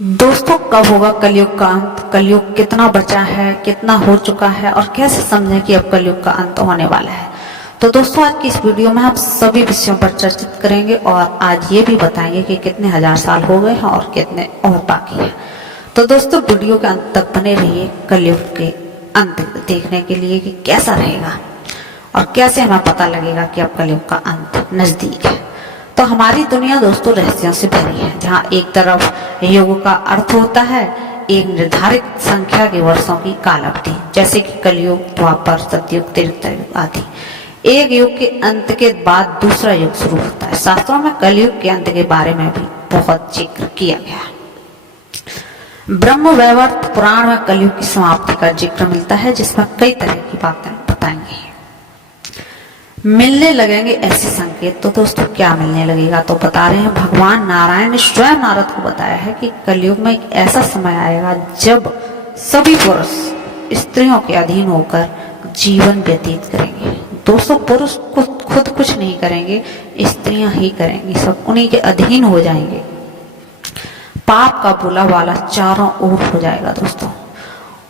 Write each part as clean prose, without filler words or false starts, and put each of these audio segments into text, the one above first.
दोस्तों, कब होगा कलयुग का अंत? कलयुग कितना बचा है, कितना हो चुका है और कैसे समझें कि अब कलयुग का अंत होने वाला है। तो दोस्तों, आज की इस वीडियो में हम सभी विषयों पर चर्चित करेंगे और आज ये भी बताएंगे कि कितने हजार साल हो गए हैं और कितने और बाकी है। तो दोस्तों, वीडियो के अंत तक बने रहिए कलयुग के अंत देखने के लिए कि कैसा रहेगा और कैसे हमें पता लगेगा कि अब कलयुग का अंत नजदीक है। तो हमारी दुनिया दोस्तों रहस्यों से भरी है, जहाँ एक तरफ युग का अर्थ होता है एक निर्धारित संख्या के वर्षों की कालावधि, जैसे कि कलयुग, द्वापर, सतयुग, त्रेता युग आदि। एक युग के अंत के बाद दूसरा युग शुरू होता है। शास्त्रों में कलयुग के अंत के बारे में भी बहुत जिक्र किया गया है। ब्रह्म वैवर्त पुराण में कलयुग की समाप्ति का जिक्र मिलता है, जिसमें कई तरह की बातें बताएंगे। मिलने लगेंगे ऐसे संकेत। तो दोस्तों, क्या मिलने लगेगा? तो बता रहे हैं, भगवान नारायण ने स्वयं नारद को बताया है कि कलयुग में एक ऐसा समय आएगा जब सभी पुरुष स्त्रियों के अधीन होकर जीवन व्यतीत करेंगे। दोस्तों, पुरुष खुद कुछ नहीं करेंगे, स्त्रियां ही करेंगी, सब उन्हीं के अधीन हो जाएंगे। पाप का बोलाबाला चारों ओर हो जाएगा दोस्तों,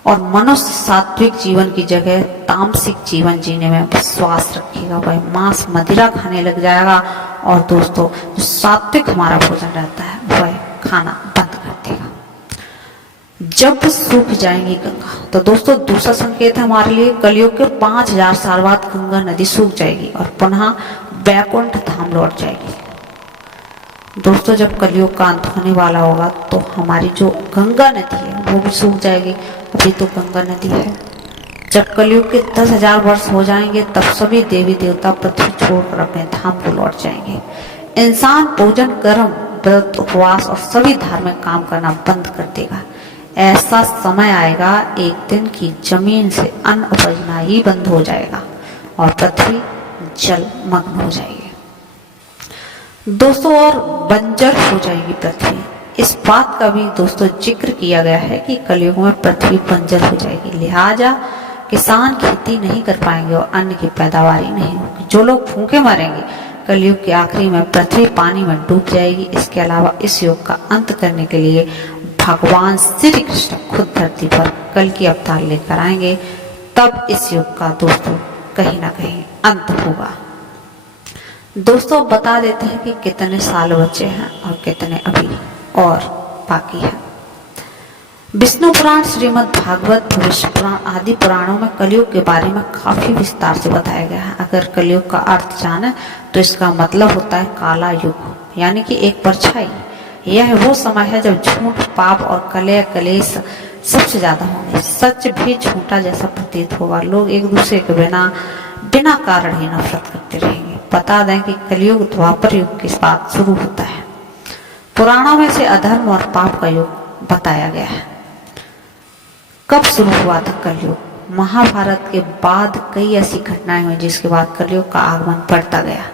और मनुष्य सात्विक जीवन की जगह तामसिक जीवन जीने में विश्वास रखेगा। वह मांस मदिरा खाने लग जाएगा और दोस्तों, जो सात्विक हमारा भोजन रहता है वह खाना बंद कर देगा। जब सूख जाएंगी गंगा, तो दोस्तों दूसरा संकेत है हमारे लिए, कलयुग के 5000 साल बाद गंगा नदी सूख जाएगी और पुनः बैकुंठ धाम लौट जाएगी। दोस्तों, जब कलयुग का अंत होने वाला होगा तो हमारी जो गंगा नदी है वो भी सूख जाएगी। अभी तो गंगा नदी है। जब कलयुग के 10,000 वर्ष हो जाएंगे तब सभी देवी देवता पृथ्वी छोड़कर अपने धाम को लौट जाएंगे। इंसान भोजन, कर्म, व्रत, उपवास और सभी धार्मिक काम करना बंद कर देगा। ऐसा समय आएगा एक दिन की जमीन से अन्न उपजना ही बंद हो जाएगा और पृथ्वी जलमग्न हो जाएगी दोस्तों, और बंजर हो जाएगी पृथ्वी। इस बात का भी दोस्तों जिक्र किया गया है कि कलयुग में पृथ्वी बंजर हो जाएगी, लिहाजा किसान खेती नहीं कर पाएंगे और अन्न की पैदावारी नहीं होगी। जो लोग भूखे मरेंगे। कलयुग के आखिरी में पृथ्वी पानी में डूब जाएगी। इसके अलावा इस युग का अंत करने के लिए भगवान श्री कृष्ण खुद धरती पर कल की अवतार लेकर आएंगे। तब इस युग का दोस्तों कहीं ना कहीं अंत होगा। दोस्तों, बता देते हैं कि कितने साल बचे हैं और कितने अभी और बाकी है। विष्णु पुराण, श्रीमद् भागवत, भविष्य पुराण आदि पुराणों में कलयुग के बारे में काफी विस्तार से बताया गया है। अगर कलयुग का अर्थ जाने तो इसका मतलब होता है काला युग, यानी कि एक परछाई। यह वो समय है जब झूठ, पाप और कलह कलेश सबसे ज्यादा होंगे। सच भी झूठा जैसा प्रतीत होगा। लोग एक दूसरे के बिना कारण ही नफरत करते रहेंगे। बता दें कि कलयुग द्वापर युग के बाद शुरू होता है। पुराणों में से अधर्म और पाप का युग बताया गया है। कब शुरू हुआ था कलयुग? महाभारत के बाद कई ऐसी घटनाएं हुई जिसके बाद कलयुग का आगमन बढ़ता गया।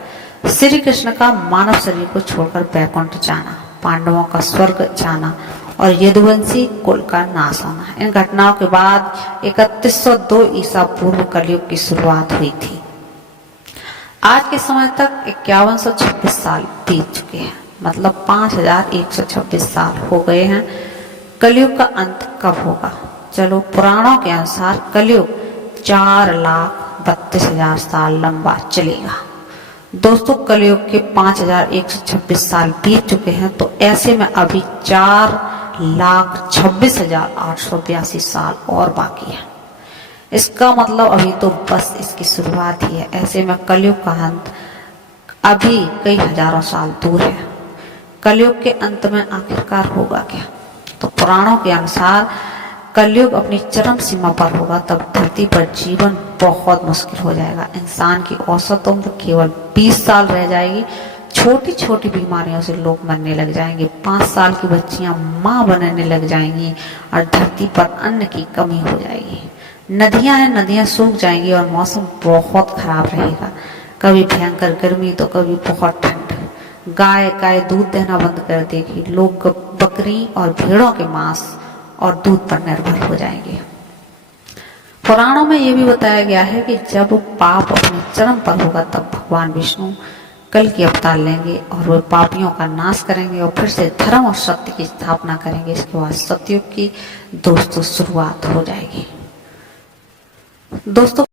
श्री कृष्ण का मानव शरीर को छोड़कर बैकुंठ जाना, पांडवों का स्वर्ग जाना और यदुवंशी कुल का नाश होना। इन घटनाओं के बाद 3102 ईसा पूर्व कलयुग की शुरुआत हुई थी। आज के समय तक 5126 साल बीत चुके हैं, मतलब 5126 साल हो गए हैं। कलयुग का अंत कब होगा? चलो, पुराणों के अनुसार कलयुग 4,32,000 साल लंबा चलेगा। दोस्तों, कलयुग के 5126 साल बीत चुके हैं, तो ऐसे में अभी 4,26,882 साल और बाकी है। इसका मतलब अभी तो बस इसकी शुरुआत ही है। ऐसे में कलयुग का अंत अभी कई हजारों साल दूर है। कलयुग के अंत में आखिरकार होगा क्या? तो पुराणों के अनुसार कलयुग अपनी चरम सीमा पर होगा। तब धरती पर जीवन बहुत मुश्किल हो जाएगा। इंसान की औसत उम्र केवल 20 साल रह जाएगी। छोटी छोटी बीमारियों से लोग मरने लग जाएंगे। 5 साल की बच्चियां मां बनने लग जाएंगी और धरती पर अन्न की कमी हो जाएगी। नदियां हैं, नदियां सूख जाएंगी और मौसम बहुत खराब रहेगा। कभी भयंकर गर्मी तो कभी बहुत ठंड। गाय दूध देना बंद कर देगी। लोग बकरी और भेड़ों के मांस और दूध पर निर्भर हो जाएंगे। पुराणों में यह भी बताया गया है कि जब पाप अपने चरम पर होगा तब भगवान विष्णु कल की अवतार लेंगे और वो पापियों का नाश करेंगे और फिर से धर्म और सत्य की स्थापना करेंगे। इसके बाद सतयुग की दोस्तों शुरुआत हो जाएगी। दोस्तों